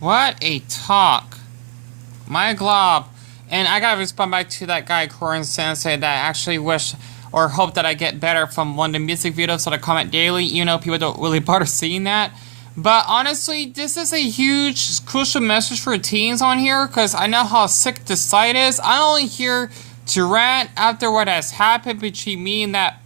What a talk. My glob. And I gotta respond back to that guy, Corin Sensei, that I actually wish or hope that I get better from one of the music videos that I comment daily. You know, people don't really bother seeing that. But honestly, this is a huge, crucial message for teens on here, because I know how sick the site is. I'm only here to rant after what has happened between me and that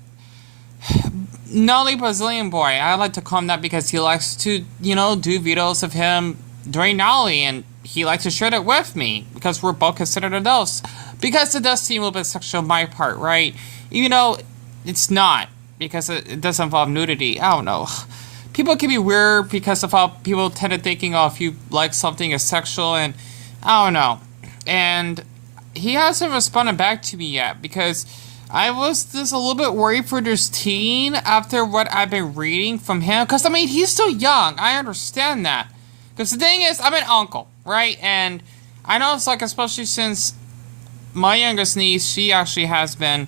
Nolly Brazilian boy. I like to call him that because he likes to, you know, do videos of him during Nolly, and he likes to share that with me, because we're both considered adults. Because it does seem a little bit sexual on my part, right? Even though it's not, because it does involve nudity. I don't know. People can be weird because of how people tend to thinking, oh, if you like something as sexual, and I don't know. And he hasn't responded back to me yet, because I was just a little bit worried for this teen after what I've been reading from him. Because, I mean, he's still young. I understand that. Because the thing is, I'm an uncle, right? And I know it's like, especially since my youngest niece, she actually has been,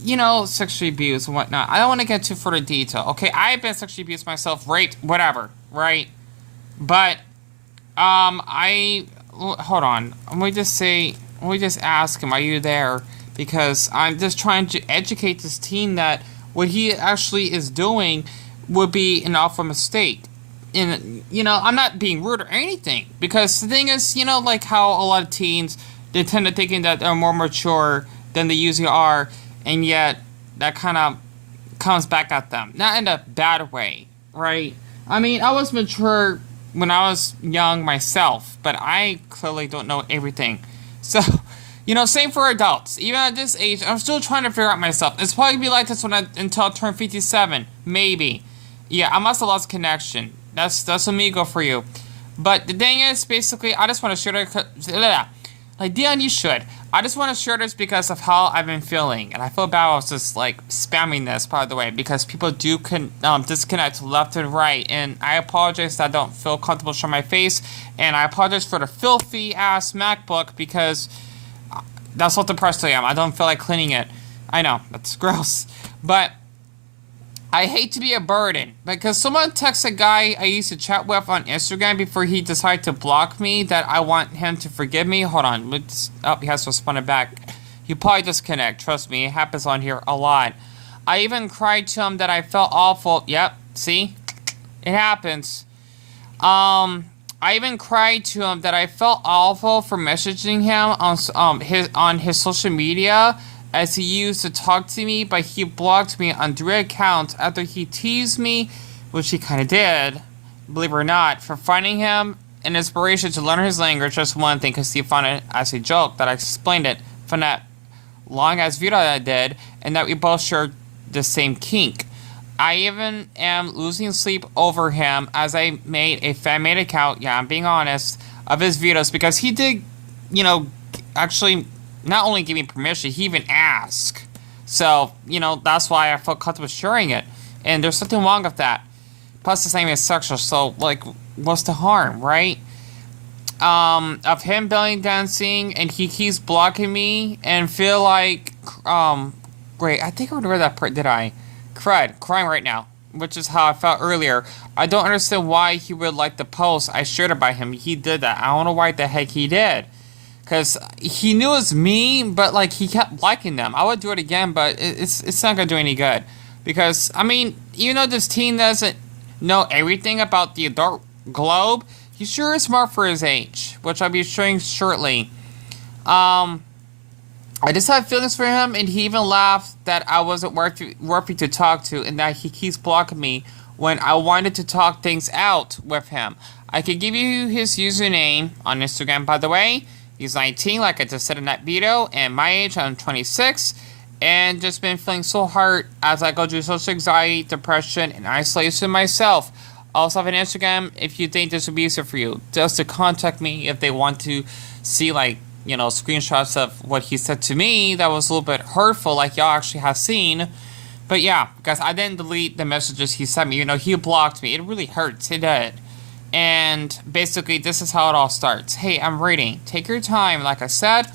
you know, sexually abused and whatnot. I don't want to get too further detail. Okay, I've been sexually abused myself, raped, whatever, right? But, hold on. Let me just ask him, are you there? Because I'm just trying to educate this teen that what he actually is doing would be an awful mistake. And, you know, I'm not being rude or anything. Because the thing is, you know, like how a lot of teens, they tend to thinking that they're more mature than they usually are. And yet, that kind of comes back at them. Not in a bad way, right? I mean, I was mature when I was young myself. But I clearly don't know everything. So, you know, same for adults. Even at this age, I'm still trying to figure out myself. It's probably going to be like this until I turn 57. Maybe. Yeah, I must have lost connection. That's Omegle for you. But the thing is, basically, I just want to share that. Like, Dion, you should. I just want to share this because of how I've been feeling. And I feel bad I was just, like, spamming this, by the way. Because people do disconnect left and right. And I apologize that I don't feel comfortable showing my face. And I apologize for the filthy-ass MacBook because that's what depressed I am. I don't feel like cleaning it. I know, that's gross. But I hate to be a burden, because someone texted a guy I used to chat with on Instagram before he decided to block me that I want him to forgive me. Hold on. He has responded back. He probably disconnect. Trust me, it happens on here a lot. I even cried to him that I felt awful. Yep, see? It happens. I even cried to him that I felt awful for messaging him on his social media, as he used to talk to me, but he blocked me on 3 accounts after he teased me, which he kind of did, believe it or not, for finding him an inspiration to learn his language. Just one thing, because he found it as a joke that I explained it from that long-ass video that I did, and that we both shared the same kink. I even am losing sleep over him as I made a fan-made account, yeah, I'm being honest, of his videos, because he did, you know, actually not only give me permission, he even asked. So, you know, that's why I felt comfortable sharing it. And there's something wrong with that. Plus, it's not even sexual, so, like, what's the harm, right? Of him belly dancing, and he keeps blocking me, and feel like, great, I think I read that part, did I? Crying right now, which is how I felt earlier. I don't understand why he would like the post I shared about him. He did that. I don't know why the heck he did. Because he knew it was me, but, like, he kept liking them. I would do it again, but it's not going to do any good. Because, I mean, even though this teen doesn't know everything about the adult globe, he sure is smart for his age, which I'll be showing shortly. I just have feelings for him, and he even laughed that I wasn't worthy to talk to, and that he keeps blocking me when I wanted to talk things out with him. I could give you his username on Instagram, by the way. He's 19, like I just said in that video, and my age, I'm 26, and just been feeling so hard as I go through social anxiety, depression, and isolation myself. Also have an Instagram if you think this would be useful for you, just to contact me if they want to see, like, you know, screenshots of what he said to me that was a little bit hurtful, like y'all actually have seen. But yeah, guys, I didn't delete the messages he sent me. You know, he blocked me. It really hurts. It did. And basically, this is how it all starts. Hey, I'm reading. Take your time, like I said.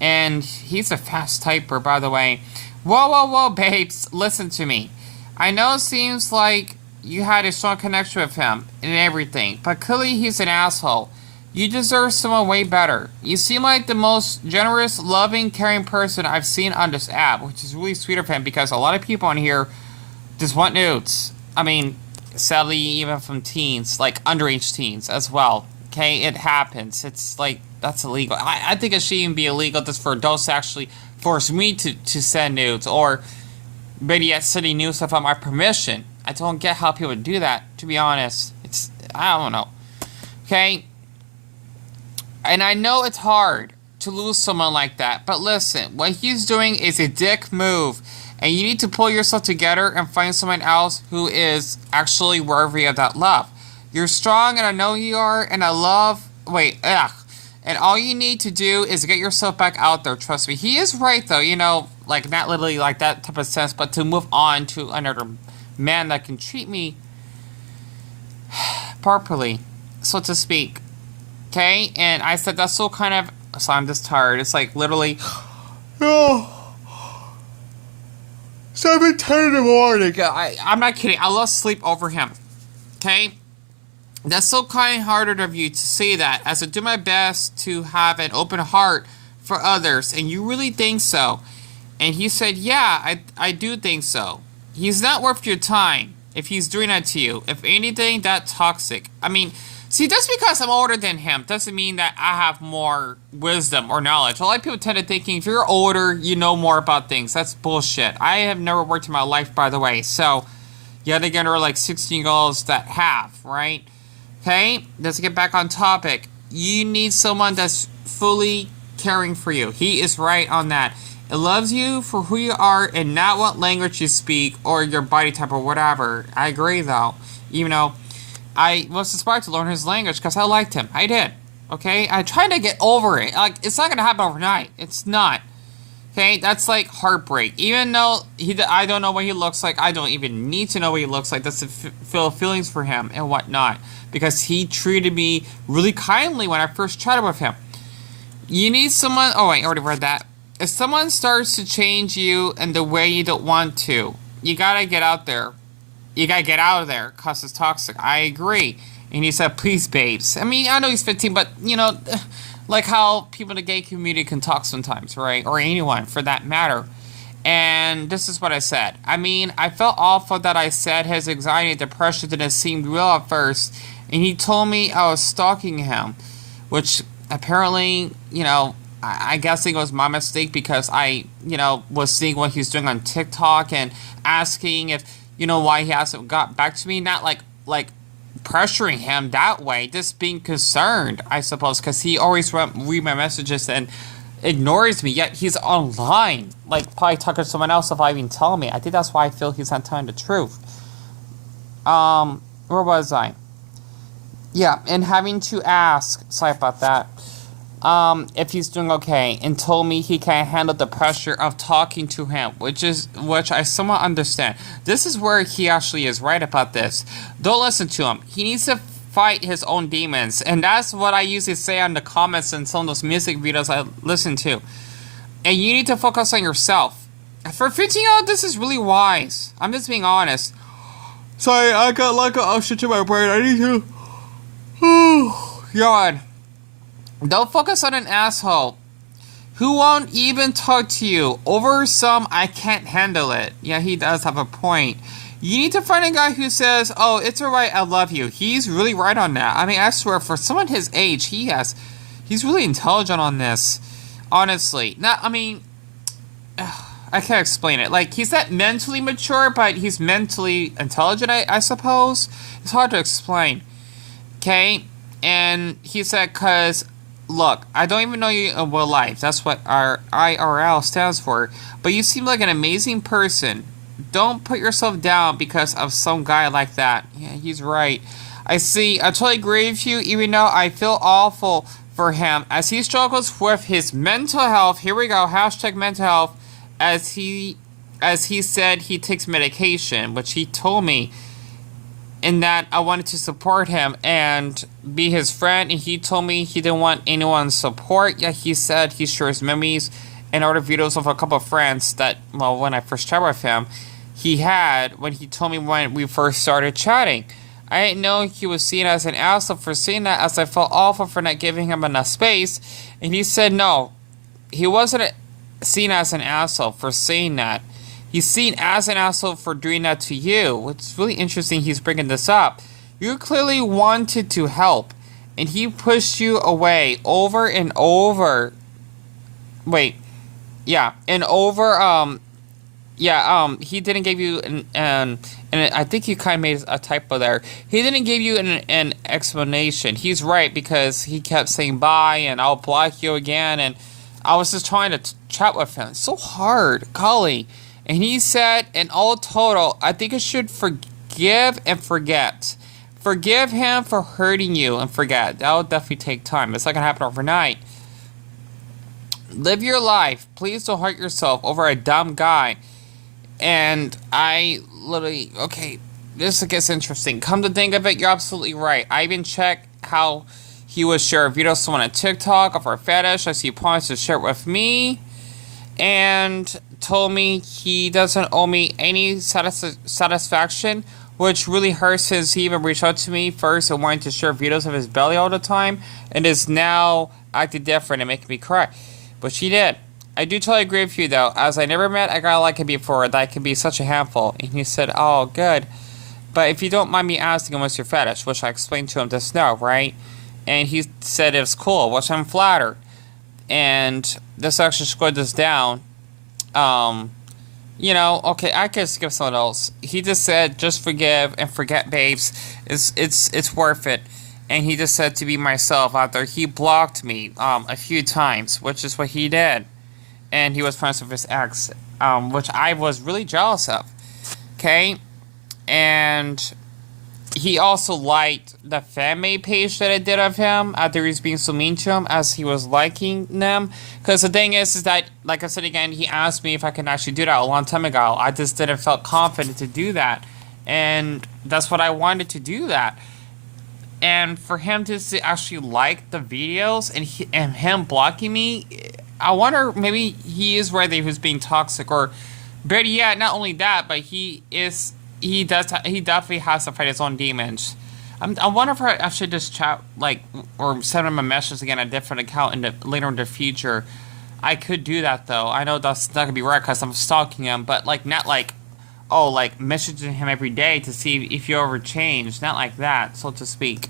And he's a fast typer, by the way. Whoa, babes. Listen to me. I know it seems like you had a strong connection with him and everything, but clearly he's an asshole. You deserve someone way better. You seem like the most generous, loving, caring person I've seen on this app, which is really sweet of him because a lot of people on here just want nudes. I mean, sadly, even from teens, like underage teens as well. Okay, it happens. It's like, that's illegal. I think it should even be illegal just for adults to actually force me to send nudes, or maybe yet sending nudes without my permission. I don't get how people do that, to be honest. I don't know. Okay? And I know it's hard to lose someone like that, but listen, what he's doing is a dick move, and you need to pull yourself together and find someone else who is actually worthy of that love. You're strong, and I know you are, and and all you need to do is get yourself back out there, trust me. He is right, though, like, not literally like that type of sense, but to move on to another man that can treat me properly, so to speak. Okay, and I said that's so kind of, so I'm just tired. It's like literally, 7:10 in the morning. I'm not kidding. I lost sleep over him. Okay, that's so kind-hearted of you to say that, as I do my best to have an open heart for others, and you really think so. And he said, yeah, I do think so. He's not worth your time if he's doing that to you. If anything, that's toxic. I mean, see, just because I'm older than him doesn't mean that I have more wisdom or knowledge. A lot of people tend to thinking if you're older, you know more about things. That's bullshit. I have never worked in my life, by the way. So, yet again, there are like 16-year-olds that have, right? Okay? Let's get back on topic. You need someone that's fully caring for you. He is right on that. It loves you for who you are and not what language you speak or your body type or whatever. I agree, though. Even though I was inspired to learn his language because I liked him. I did. Okay? I tried to get over it. Like, it's not going to happen overnight. It's not. Okay? That's like heartbreak. Even though I don't know what he looks like, I don't even need to know what he looks like. That's to feel feelings for him and whatnot. Because he treated me really kindly when I first chatted with him. You need someone... Oh, wait, I already read that. If someone starts to change you in the way you don't want to, you gotta get out there. You gotta get out of there, cause it's toxic. I agree. And he said, please, babes. I mean, I know he's 15, but, like how people in the gay community can talk sometimes, right? Or anyone, for that matter. And this is what I said. I mean, I felt awful that I said his anxiety and depression didn't seem real at first. And he told me I was stalking him, which apparently, I guess it was my mistake because I, was seeing what he's doing on TikTok and asking if, why he hasn't got back to me. Not like pressuring him that way, just being concerned, I suppose, because he always read my messages and ignores me, yet he's online, like probably talking to someone else without even telling me. I think that's why I feel he's not telling the truth. Where was I? Yeah, and having to ask, sorry about that, if he's doing okay, and told me he can't handle the pressure of talking to him, which I somewhat understand. This is where he actually is right about this. Don't listen to him. He needs to fight his own demons, and that's what I usually say on the comments in some of those music videos I listen to. And you need to focus on yourself. For 15-year-old, this is really wise. I'm just being honest. Sorry, I got like an ocean to my brain. I need to... Oh, God. Don't focus on an asshole who won't even talk to you over some I can't handle it. Yeah, he does have a point. You need to find a guy who says, oh, it's alright, I love you. He's really right on that. I mean, I swear, for someone his age, he's really intelligent on this. Honestly. I can't explain it. Like, he's not mentally mature, but he's mentally intelligent, I suppose. It's hard to explain. Okay? And he said, cause... Look, I don't even know you in real life. That's what our IRL stands for. But you seem like an amazing person. Don't put yourself down because of some guy like that. Yeah, he's right. I totally agree with you, even though I feel awful for him as he struggles with his mental health. Here we go, hashtag mental health. As he said, he takes medication, which he told me. In that I wanted to support him and be his friend, and he told me he didn't want anyone's support. Yeah, he said he shares memories and other videos of a couple of friends that, well, when I first chatted with him, he had when he told me when we first started chatting. I didn't know he was seen as an asshole for saying that, as I felt awful for not giving him enough space. And he said no, he wasn't seen as an asshole for saying that. He's seen as an asshole for doing that to you. It's really interesting he's bringing this up. You clearly wanted to help, and he pushed you away over and over. Wait, yeah, and over, he didn't give you and I think you kind of made a typo there. He didn't give you an explanation. He's right, because he kept saying bye and I'll block you again, and I was just trying to chat with him. It's so hard, golly. And he said, in all total, I think you should forgive and forget. Forgive him for hurting you and forget. That will definitely take time. It's not going to happen overnight. Live your life. Please don't hurt yourself over a dumb guy. And I literally, okay, this gets interesting. Come to think of it, you're absolutely right. I even checked how he would share videos with someone on TikTok of our fetish. I see points to share it with me. And told me he doesn't owe me any satisfaction, which really hurts, since he even reached out to me first and wanted to share videos of his belly all the time, and is now acting different and making me cry. But she did. I do totally agree with you, though, as I never met a guy like him before that can be such a handful. And he said, oh, good. But if you don't mind me asking him, what's your fetish? Which I explained to him just now, right? And he said it was cool, which I'm flattered. And this actually scored this down. Okay, I could skip someone else. He just said, just forgive and forget, babes. It's worth it. And he just said to be myself out there. He blocked me a few times, which is what he did. And he was friends with his ex, which I was really jealous of. Okay? And he also liked the fan-made page that I did of him after he was being so mean to him, as he was liking them. Because the thing is that, like I said again, he asked me if I can actually do that a long time ago. I just didn't feel confident to do that. And that's what I wanted to do that. And for him to actually like the videos and him blocking me, I wonder, maybe he is worthy he was being toxic, or better yet, not only that, but he definitely has to fight his own demons. I wonder if I should just chat, or send him a message again, a different account later in the future. I could do that, though. I know that's not gonna be right because I'm stalking him, but not messaging him every day to see if you ever changed. Not like that, so to speak.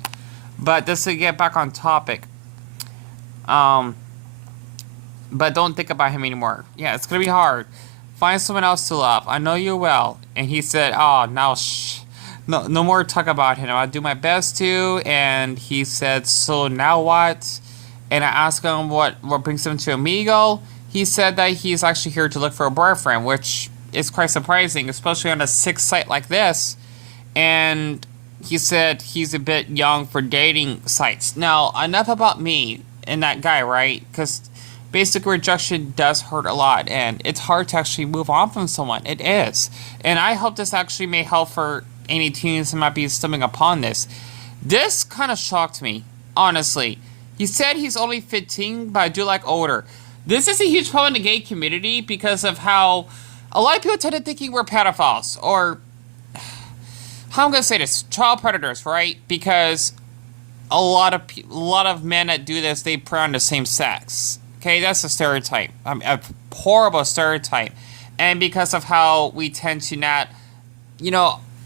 But just to get back on topic. But don't think about him anymore. Yeah, it's gonna be hard. Find someone else to love. I know you will. And he said, oh, now shh. No more talk about him. I'll do my best to. And he said, so now what? And I asked him what brings him to Omegle. He said that he's actually here to look for a boyfriend, which is quite surprising, especially on a sick site like this. And he said he's a bit young for dating sites. Now, enough about me and that guy, right? Because basic rejection does hurt a lot, and it's hard to actually move on from someone. It is. And I hope this actually may help for any teens that might be stumbling upon this. This kind of shocked me, honestly. He said he's only 15, but I do like older. This is a huge problem in the gay community because of how a lot of people tend to thinking we're pedophiles, or how I'm going to say this, child predators, right? Because a lot of men that do this, they prey on the same sex. Okay, that's a stereotype, a horrible stereotype. And because of how we tend to not,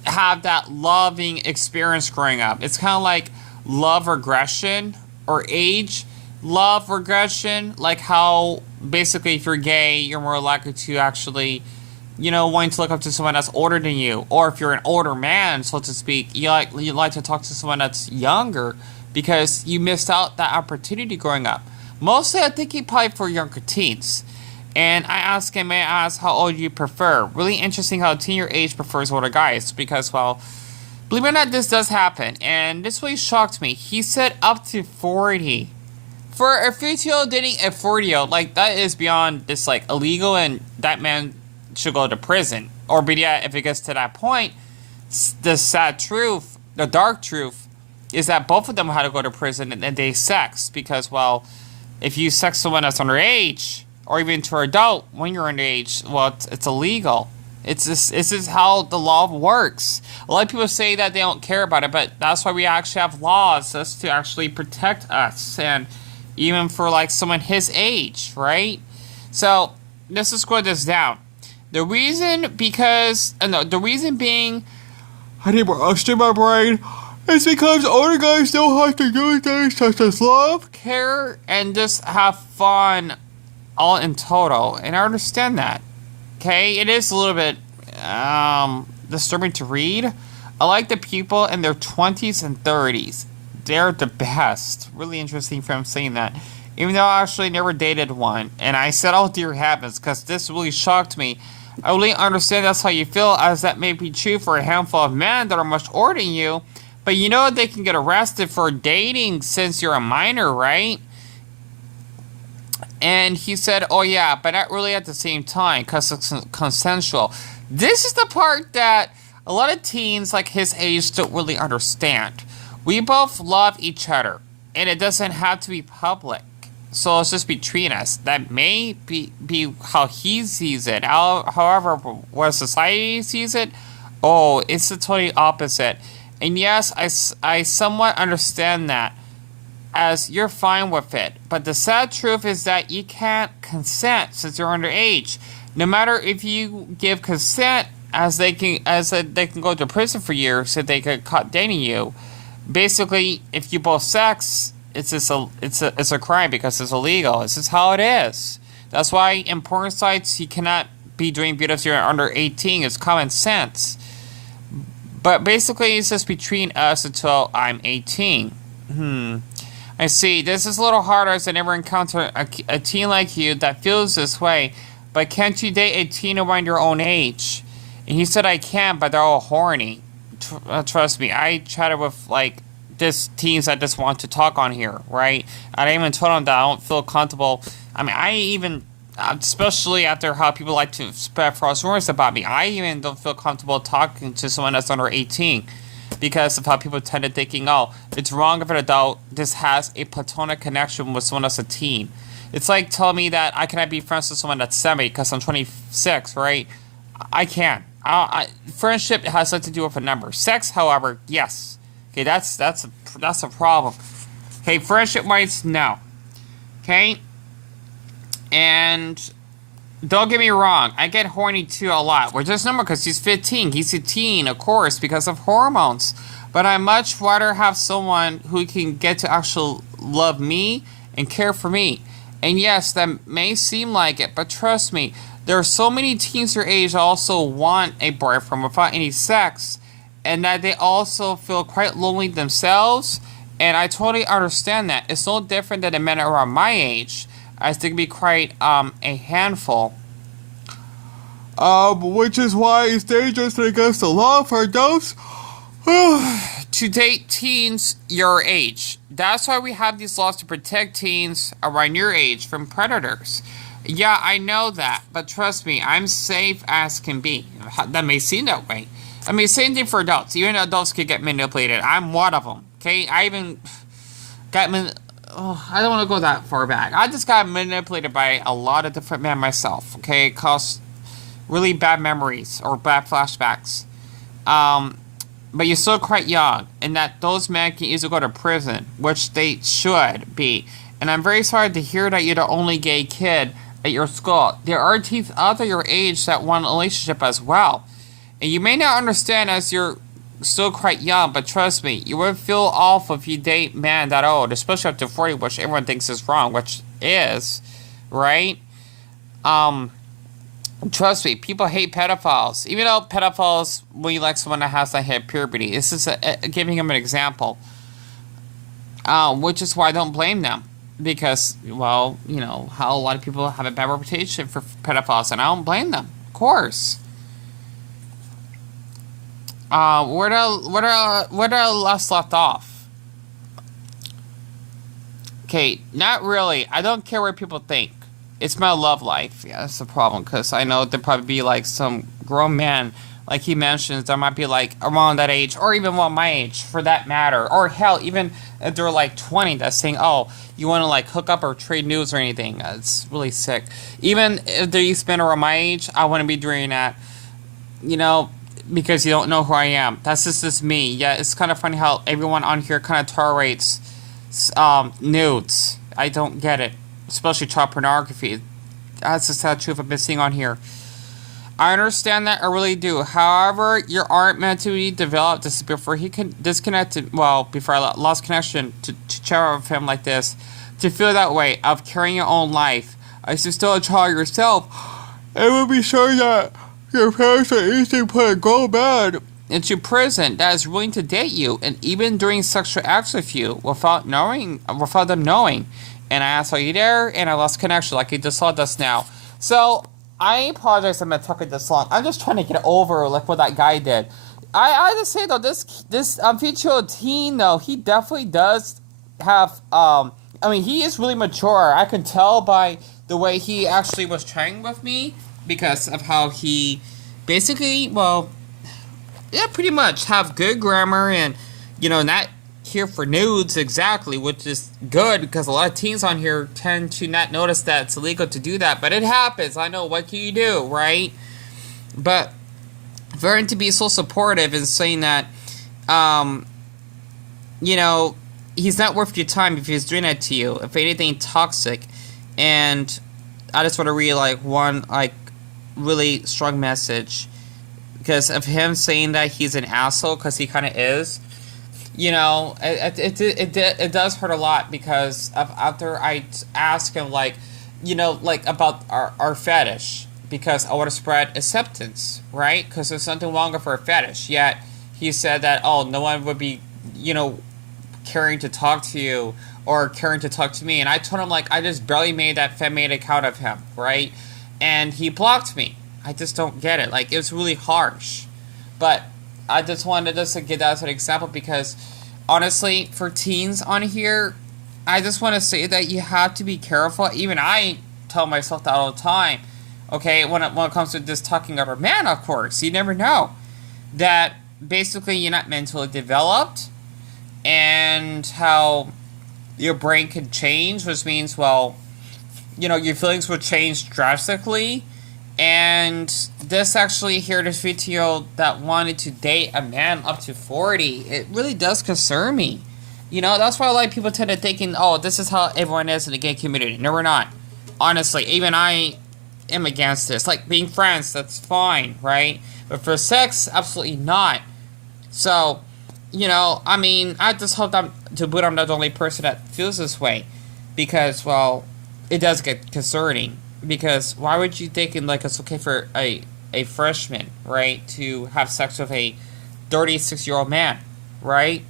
have that loving experience growing up. It's kind of like love regression or age love regression. Like how basically if you're gay, you're more likely to actually, wanting to look up to someone that's older than you. Or if you're an older man, so to speak, you like to talk to someone that's younger because you missed out that opportunity growing up. Mostly, I think he probably for younger teens. And I asked him, how old you prefer? Really interesting how teen your age prefers older guys. Because, well, believe it or not, this does happen. And this really shocked me. He said up to 40. For a 50-year-old dating a 40-year-old, that is beyond this, illegal. And that man should go to prison. Or, but yeah, if it gets to that point, the sad truth, the dark truth, is that both of them had to go to prison and they sex. Because, well, if you sex someone that's underage, or even to an adult when you're underage, well, it's illegal. It's just how the law works. A lot of people say that they don't care about it, but that's why we actually have laws, just to actually protect us, and even for like someone his age, right? So let's just score this down. The reason the reason being, I need more oxygen in my brain. It's because older guys don't have to do things such as love, care, and just have fun all in total. And I understand that. Okay, it is a little bit disturbing to read. I like the people in their 20s and 30s. They're the best. Really interesting for him saying that. Even though I actually never dated one. And I said, oh dear heavens, because this really shocked me. I really understand that's how you feel, as that may be true for a handful of men that are much older than you. But you know they can get arrested for dating since you're a minor, right? And he said, oh yeah, but not really at the same time, because it's consensual. This is the part that a lot of teens like his age don't really understand. We both love each other, and it doesn't have to be public. So it's just between us. That may be how he sees it. However, what society sees it, oh, it's the totally opposite. And yes, I somewhat understand that, as you're fine with it. But the sad truth is that you can't consent since you're underage. No matter if you give consent, as they can go to prison for years if they get caught dating you. Basically, if you both sex, it's a crime because it's illegal. This is how it is. That's why in porn sites you cannot be doing videos if you're under 18. It's common sense. But basically, it's just between us until I'm 18. I see. This is a little harder, as I never encountered a teen like you that feels this way. But can't you date a teen around your own age? And he said, I can, but they're all horny. Trust me, I chatted with, like, this teens that just want to talk on here, right? I even told them that I don't feel comfortable. I mean, I even, especially after how people like to spread false rumors about me, I even don't feel comfortable talking to someone that's under 18 because of how people tend to thinking, oh, it's wrong if an adult just has a platonic connection with someone that's a teen. It's like telling me that I cannot be friends with someone that's 70 because I'm 26, right? I can. Friendship has nothing to do with a number. Sex, however, yes. Okay, that's a problem. Okay, friendship-wise, no. Okay? And don't get me wrong, I get horny too a lot. Which is normal because he's 15. He's a teen, of course, because of hormones. But I much rather have someone who can get to actually love me and care for me. And yes, that may seem like it, but trust me, there are so many teens your age also want a boyfriend without any sex, and that they also feel quite lonely themselves. And I totally understand that. It's no different than the men around my age, as they can be quite a handful. Which is why it's dangerous and against the law for adults to date teens your age. That's why we have these laws to protect teens around your age from predators. Yeah, I know that, but trust me, I'm safe as can be. That may seem that way. I mean, same thing for adults. Even adults can get manipulated. I'm one of them. Okay, I even got I don't want to go that far back. I just got manipulated by a lot of different men myself. Okay, it caused really bad memories or bad flashbacks. But you're still quite young, and that those men can easily go to prison, which they should be. And I'm very sorry to hear that you're the only gay kid at your school. There are teens other your age that want a relationship as well. And you may not understand as you're still quite young, but trust me, you would feel awful if you date men that old, especially up to 40, which everyone thinks is wrong, which is, right? Trust me, people hate pedophiles. Even though pedophiles, when you like someone that has not hit puberty, this is giving them an example. Which is why I don't blame them. Because, well, you know, how a lot of people have a bad reputation for pedophiles, and I don't blame them. Of course. Where did I last left off? Okay, not really. I don't care what people think. It's my love life. Yeah, that's the problem. Because I know there'd probably be like some grown man, like he mentions, that might be like around that age, or even around my age, for that matter. Or hell, even if they're like 20, that's saying, oh, you want to like hook up or trade news or anything. It's really sick. Even if they're men around my age, I wouldn't be doing that. you know, because you don't know who I am. That's just me. Yeah, it's kind of funny how everyone on here kind of tolerates nudes. I don't get it, especially child pornography. That's the sad truth I've been seeing on here. I understand that, I really do. However, you aren't meant to be developed. This is before he disconnected. Well, before I lost connection to chat with him like this, to feel that way of carrying your own life. As you're still a child yourself, it would be sure that your parents are easily put a grown man into prison that is willing to date you, and even during sexual acts with you, without them knowing. And I asked, "Are you there?" And I lost connection, like you just saw just now. So I apologize I'm not talking this long. I'm just trying to get over like what that guy did. I just say though, this future teen though, he definitely does have I mean, he is really mature. I can tell by the way he actually was chatting with me, because of how he basically, well, yeah, pretty much have good grammar and, you know, not here for nudes exactly, which is good because a lot of teens on here tend to not notice that it's illegal to do that, but it happens. I know, what can you do, right? But for him to be so supportive and saying that, you know, he's not worth your time if he's doing that to you. If anything, toxic. And I just want to read like one like really strong message, because of him saying that he's an asshole, because he kind of is. You know, it does hurt a lot, because after I ask him, like, you know, like about our fetish, because I want to spread acceptance, right? Because there's something longer for a fetish. Yet he said that, oh, no one would be, you know, caring to talk to you or caring to talk to me. And I told him, like, I just barely made that fan-made account of him, right? And he blocked me. I just don't get it. Like, it was really harsh. But I just wanted to give that as an example, because honestly, for teens on here, I just want to say that you have to be careful. Even I tell myself that all the time. Okay, when it comes to this talking of a man, of course, you never know. That basically you're not mentally developed, and how your brain can change, which means, well, you know, your feelings will change drastically. And this actually here, this video that wanted to date a man up to 40, it really does concern me. You know, that's why a lot of people tend to thinking, oh, this is how everyone is in the gay community. No, we're not. Honestly, even I am against this. Like, being friends, that's fine, right? But for sex, absolutely not. So, you know, I mean, I just hope I'm not the only person that feels this way. Because, well, it does get concerning. Because why would you think like it's okay for a freshman, right, to have sex with a 36-year-old man, right?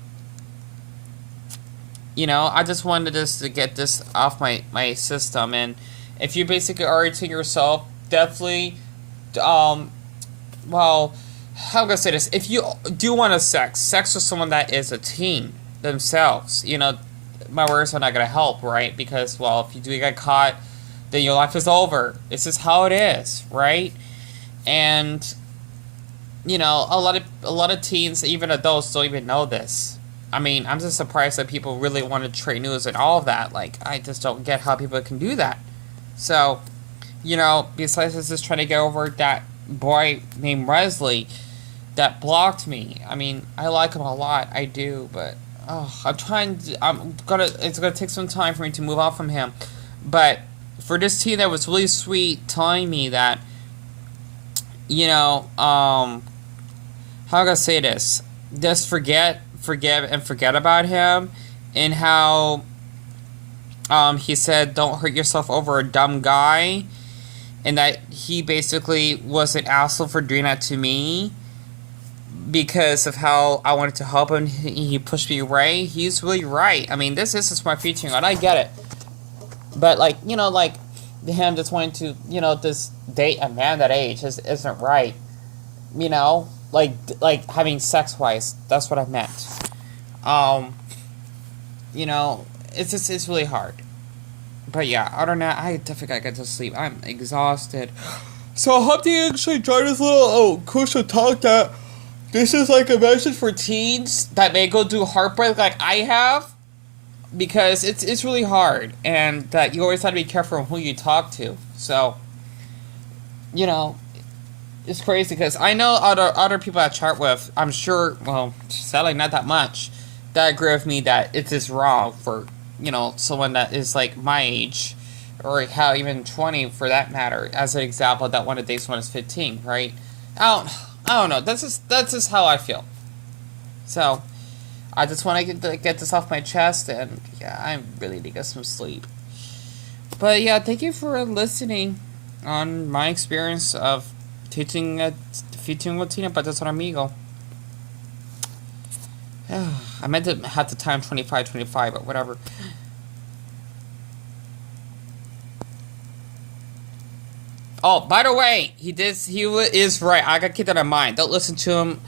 You know, I just wanted to get this off my system. And if you basically are to yourself, definitely, well, how am I gonna say this? If you do want to sex with someone that is a teen themselves, you know, my words are not gonna help, right? Because, well, if you do get caught, then your life is over. It's just how it is, right? And, you know, a lot of teens, even adults, don't even know this. I mean, I'm just surprised that people really want to trade news and all of that. Like, I just don't get how people can do that. So, you know, besides just trying to get over that boy named Wesley that blocked me. I mean, I like him a lot, I do, but it's gonna take some time for me to move on from him. But for this teen that was really sweet, telling me that, you know, how can I say this? Just forgive and forget about him, and how he said don't hurt yourself over a dumb guy, and that he basically was an asshole for doing that to me because of how I wanted to help him. He pushed me away. He's really right. I mean, this is my featuring, and I get it. But, like, you know, like, him just wanting to, you know, just date a man that age isn't right. You know? Like having sex-wise. That's what I meant. You know, it's really hard. But, yeah, other than that, I definitely gotta get to sleep. I'm exhausted. So, I hope you actually enjoyed this little, crucial talk that this is, like, a message for teens that may go through heartbreak like I have. Because it's really hard, and that you always have to be careful who you talk to. So, you know, it's crazy because I know other people I chat with. I'm sure, well, sadly not that much, that agree with me that it is wrong for someone that is like my age, or how even 20 for that matter. As an example, that one of date someone is 15, right? I don't know. That's just how I feel. So I just want to get this off my chest, and yeah, I really need to get some sleep. But yeah, thank you for listening on my experience of teaching Latino, but that's on Amigo. I meant to have the time 25, but whatever. Oh, by the way, is right. I gotta keep that in mind. Don't listen to him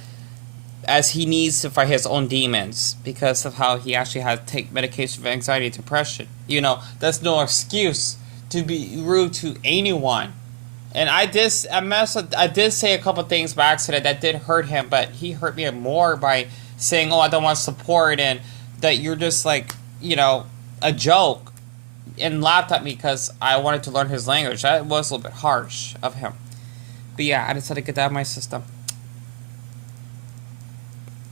as he needs to fight his own demons because of how he actually had to take medication for anxiety and depression. That's no excuse to be rude to anyone. And I did say a couple things by accident that did hurt him, but he hurt me more by saying, "Oh, I don't want support," and that you're just like, a joke, and laughed at me because I wanted to learn his language. That was a little bit harsh of him. But yeah, I just had to get that out of my system.